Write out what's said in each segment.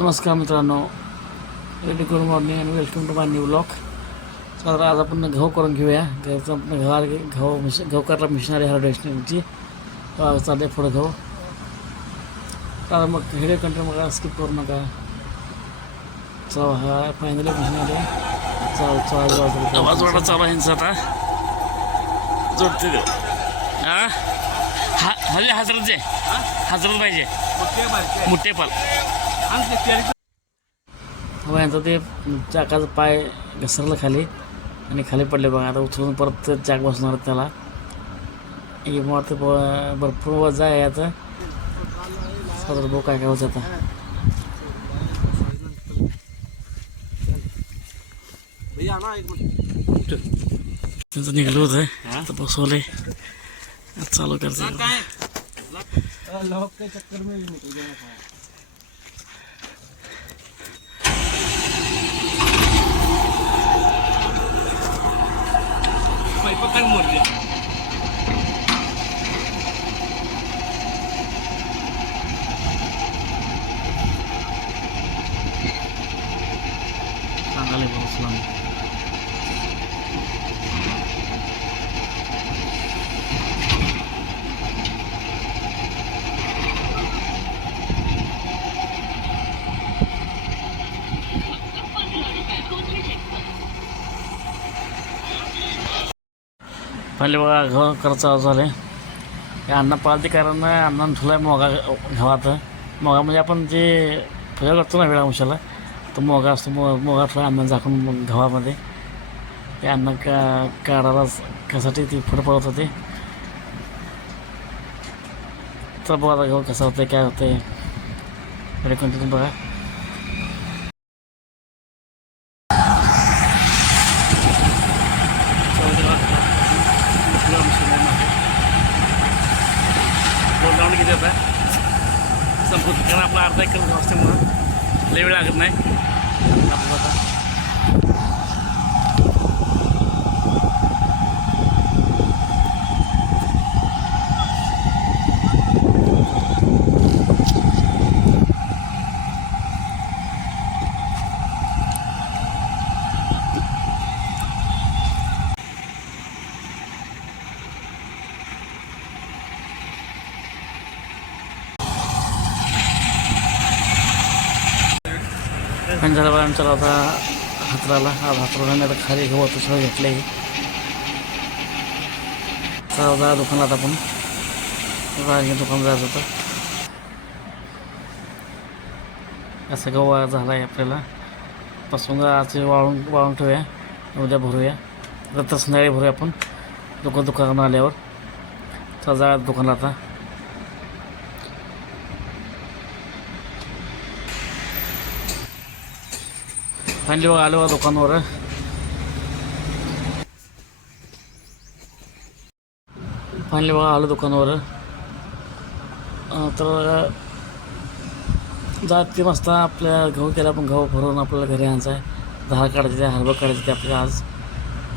नमस्कार मित्रांनो. Ready good morning आणि welcome to my new blog तर आज आपण गहू करून घेऊया. गहूचं आपण गहू मिश गहू करायला मिशनरी हार्वेस्टिंगची चालले पुढं गहू तर मग व्हिडिओ कंटेंट मग स्किप करू नका. चला हा फायनली मिशनरी चाल चाल आवाज वाटा चालू आहे आता. जोडते ते. हा? हा हल्ले हजरत जे. हजरत पाहिजे. मोठे बघा यांचं ते चाकाचं पाय घसरलं खाली आणि खाली पडले बघा. आता उचलून परत चाक बसणार त्याला. हे मग भरपूर वजा आहे आता सदर भाऊ काय काय होतं आता. त्यांचं निघालं होतं. आता बसवलंय. चालू करते. টাকা মরবে पहिले बघा घर खर्च झाले. या अन्न पाळते कारण अण्णानं ठुला आहे मोगा घावात मोगा म्हणजे आपण जे पूजा करतो ना वेळा वेळांशाला तो मोगा असतो मो मोगा ठुला अन्न झाकून घवामध्ये गव्हामध्ये ते अन्न का काढायला कशासाठी ती फड पडत होते. तर बघा आता कसं होतं काय होतं आहे कंटिन्यू बघा दोन किती आता संपूर्ण कारण आपला अर्धा एक करून असल्यामुळं लय वेळ लागत नाही. आता पंजाला आमच्याला आता हातराला आज हातराला आता खाली गहू होतं सगळं घेतलं आहे चला दुकानात आपण. राजगी दुकान जायचं होतं. असं गव्हा झाला आहे आपल्याला. पासून आज वाळून वाळून ठेवूया. उद्या भरूया. तर संध्याकाळी भरूया आपण. दुकान दुकान आल्यावर. चला जा दुकानात आता. फायनली बघा आलो बघा दुकानवर फायनली बघा आलो दुकानावर तर जात ते वाजता आपल्या गहू केला पण गहू भरून आपल्याला घरी आणायचा आहे. धार काढायचे हरभर काढायचे ते आपल्याला आज.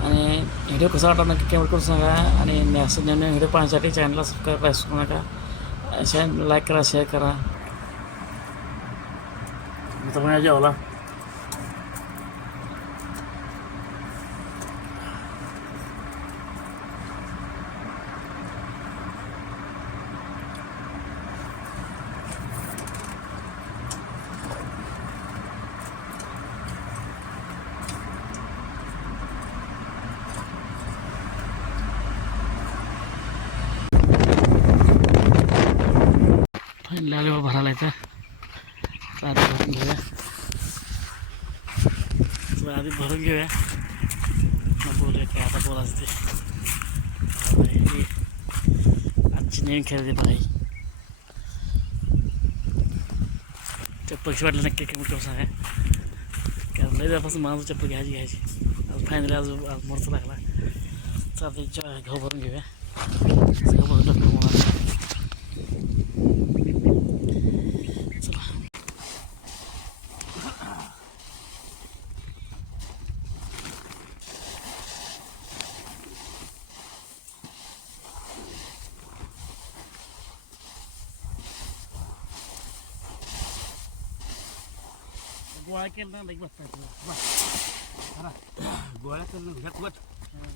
आणि व्हिडिओ कसा वाटला नक्की कमेंट करून सांगा. आणि असं नवीन व्हिडिओ पाहण्यासाठी चॅनलला सबस्क्राईब करू नका. चॅनल लाईक करा शेअर करा. तर म्हणजे जेवला फाईनली भरायला येतं. तर भरून घेऊया. आधी भरून घेऊया. मग बोलूया काय आता बोलायचं ते. आजची नवीन खरेदी बघा ही चप्पल वाटलं नक्की कमी करू सांगा. कारण लय दिवसापासून माझं चप्पल घ्यायची घ्यायची. आज फायनली आज आज मोर्चा लागला. चालते घाऊ भरून घेऊया. सगळं भरून टाकतो मला गोळा केला ना लगे बसता येतो बस करा गोळ्या करणं ह्यात वट हां.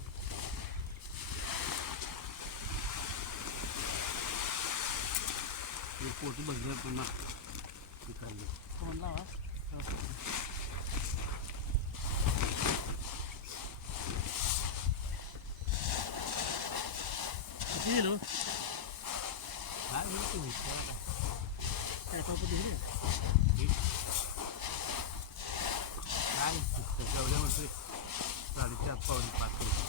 हे पोटी बसलं पुन्हा हे काढलं. फोन लावा किती दिलो काय होईल ते होईल. त्याला काय? काय पापड दिली साडेचार पावणे पाच किलो.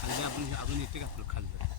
खाल्ले आपण अजून येते का आपलं खाल्लं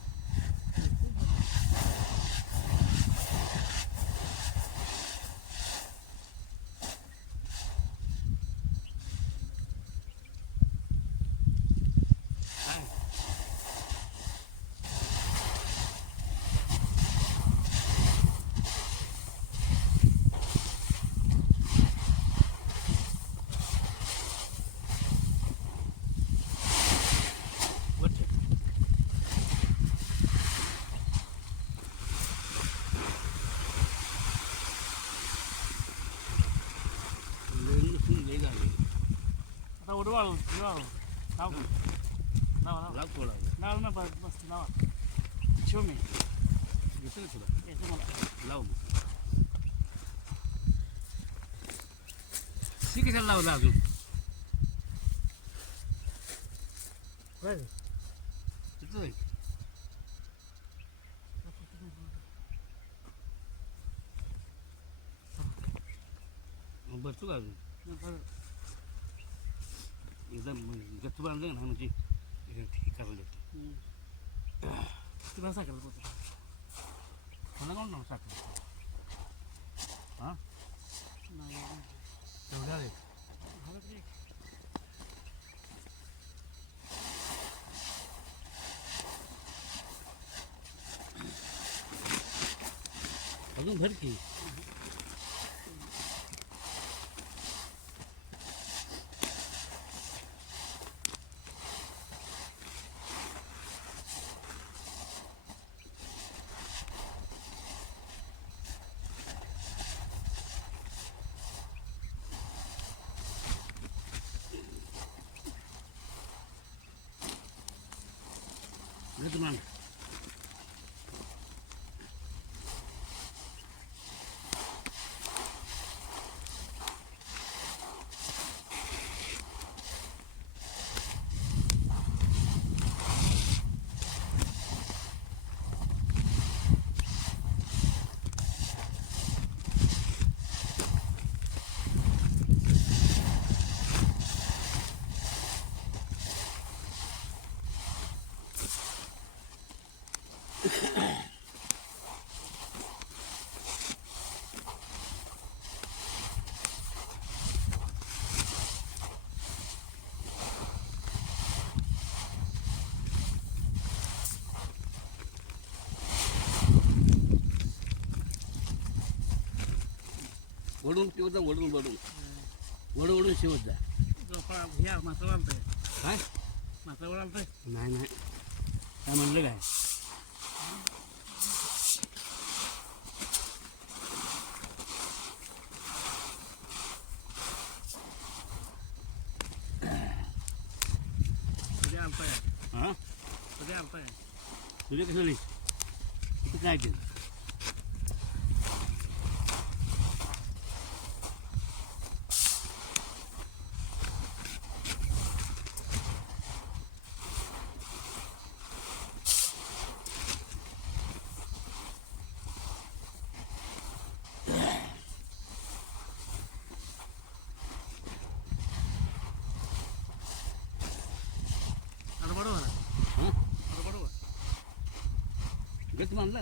ಇವಾಗ ನಾವು ನಾವು ನಾವು ನಾವು ಫಸ್ಟ್ ನಾವು ಶಿವಮಿ ಲವ್ ಸಿಕ್ಕಿಸಲ್ಲ ಅದು ಇರ್ತದೆ ಬರ್ತು ಅದು लावा शिव मी घेतो ना थोडा येतो मला लाव मग ती कशाला लावला अजून काय तिथं जाईल मग बसतो का अजून एकदम गच्च बांधलं ना म्हणजे हे करायला देतो तुला साखर पोहोच कोणा कोण नाव साखर हां नाही तेवढ्या रे हवं तरी वडून शिवत जा वडून वडून वड वडून शिवत जा झोपा घ्या मासा वाळतोय काय मासा वाळतोय नाही नाही काय म्हणलं काय कधी आलताय हां? कधी आलताय तुझे कसं नाही इथं काय केलं எடுத்துமான்ல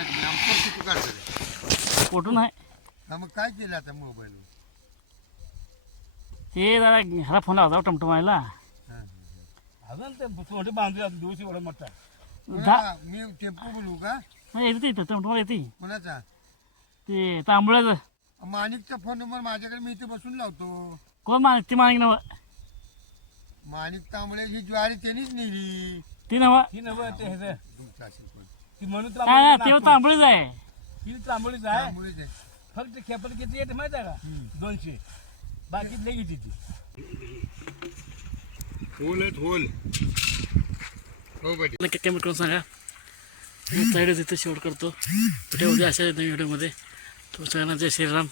गच मानलं हं. हा मग काय केलं आता मोबाईल? ते जरा ह्याला फोन लावता टमटमायला अजून ते छोटे बांधले दिवस एवढा मोठा. दा मी टेम्पो बोलू का? नाही, येते इथं टमटमाला येते. कोणाचा? ते तांबळ्याचं माणिकचा फोन नंबर माझ्याकडे मी इथे बसून लावतो. कोण मानिक ती मानिक नव. माणिक तांबळे ही ज्वारी त्यांनीच नेली. ती नव. ही नव्हे ते ह्याचं. तुमचं असेल. पण. ती म्हणून काय नाही तेव्हा तांबळीच आहे. ही तांबोळीच आहे. आहे. फक्त खेपल किती येते माहिती आहे का? दोनशे. बाकी लई येते ती. होल आहेत होल. हो बडी नक्की कमेंट करून सांगा. साईड इथं शेवट करतो. भेटूया उद्या अशा नवीन व्हिडिओमध्ये तो सगळ्यांना जय श्रीराम.